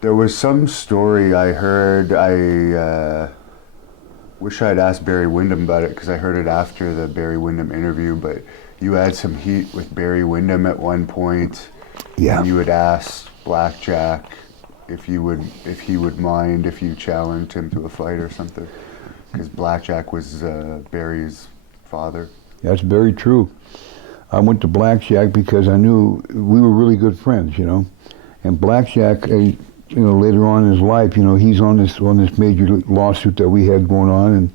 There was some story I heard, I wish I'd asked Barry Windham about it because I heard it after the Barry Windham interview, but you had some heat with Barry Windham at one point. Yeah. And you had asked Blackjack if he would mind if you challenged him to a fight or something, because Blackjack was Barry's father. That's very true. I went to Blackjack because I knew we were really good friends, you know. And Blackjack, you know, later on in his life, you know, he's on this major lawsuit that we had going on, and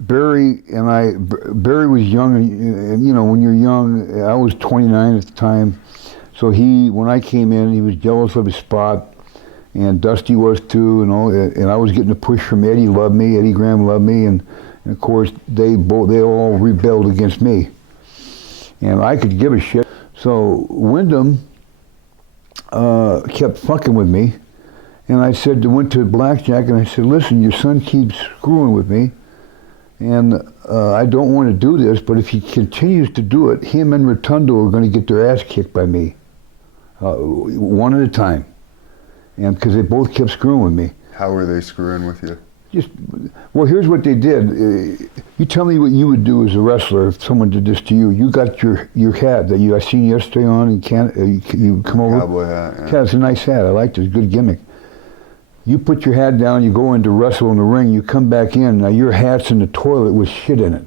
Barry was young, and you know, when you're young, I was 29 at the time, so when I came in, he was jealous of his spot, and Dusty was too, and I was getting a push from Eddie Graham loved me, and of course they all rebelled against me, and I could give a shit. So Windham kept fucking with me, and I went to Blackjack and I said, listen, your son keeps screwing with me, and I don't want to do this, but if he continues to do it, him and Rotundo are going to get their ass kicked by me, one at a time, and because they both kept screwing with me. How were they screwing with you? Well, here's what they did. You tell me what you would do as a wrestler if someone did this to you. You got your hat that I seen yesterday on, and you come over. Cowboy hat. Yeah, it's a nice hat. I liked it. It's a good gimmick. You put your hat down, you go in to wrestle in the ring, you come back in, now your hat's in the toilet with shit in it.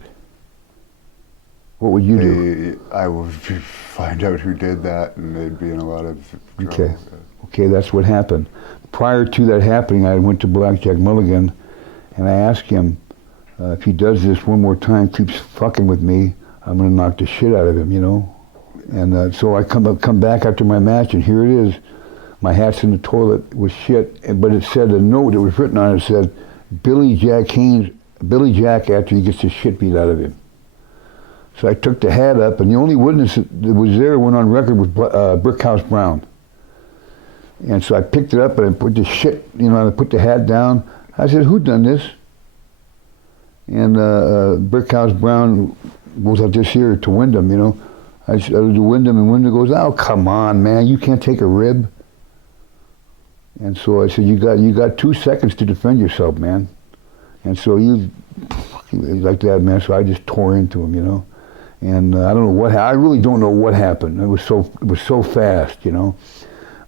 What would you do? I would find out who did that, and they'd be in a lot of trouble. Okay, that's what happened. Prior to that happening, I went to Blackjack Mulligan, and I asked him, if he does this one more time, keeps fucking with me, I'm going to knock the shit out of him, you know? And so I come back after my match, and here it is. My hat's in the toilet with shit, but it said, a note that was written on it said, Billy Jack Haynes, Billy Jack after he gets the shit beat out of him. So I took the hat up, and the only witness that was there went on record with Brickhouse Brown. And so I picked it up and I put the shit, you know, I put the hat down. I said, who done this? And Brickhouse Brown goes out this here to Windham, you know. I said to Windham, and Windham goes, oh, come on, man, you can't take a rib. And so I said, you got 2 seconds to defend yourself, man. And so like that, man. So I just tore into him, you know. And I don't know I really don't know what happened. It was so fast, you know.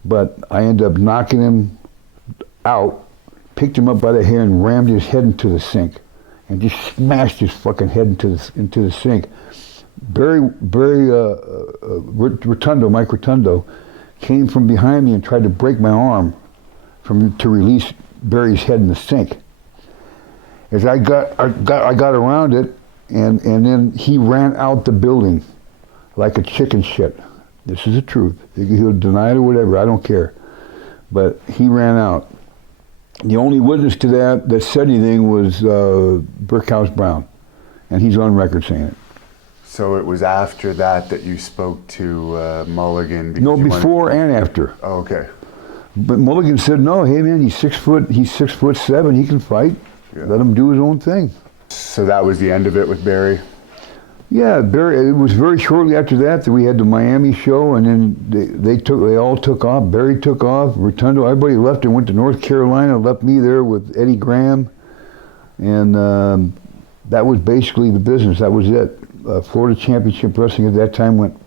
But I ended up knocking him out, picked him up by the hair and rammed his head into the sink, and just smashed his fucking head into the sink. Mike Rotundo, came from behind me and tried to break my arm to release Barry's head in the sink. As I got around it, and then he ran out the building like a chicken shit. This is the truth. He'll deny it or whatever, I don't care. But he ran out. The only witness to that said anything was Brickhouse Brown, and he's on record saying it. So it was after that you spoke to Mulligan? No, before and after. Oh, okay. But Mulligan said, no, hey man, he's 6'7", he can fight. Yeah. Let him do his own thing. So that was the end of it with Barry? Yeah, Barry. It was very shortly after that we had the Miami show, and then they all took off. Barry took off. Rotundo, everybody left and went to North Carolina. Left me there with Eddie Graham, and that was basically the business. That was it. Florida Championship Wrestling at that time went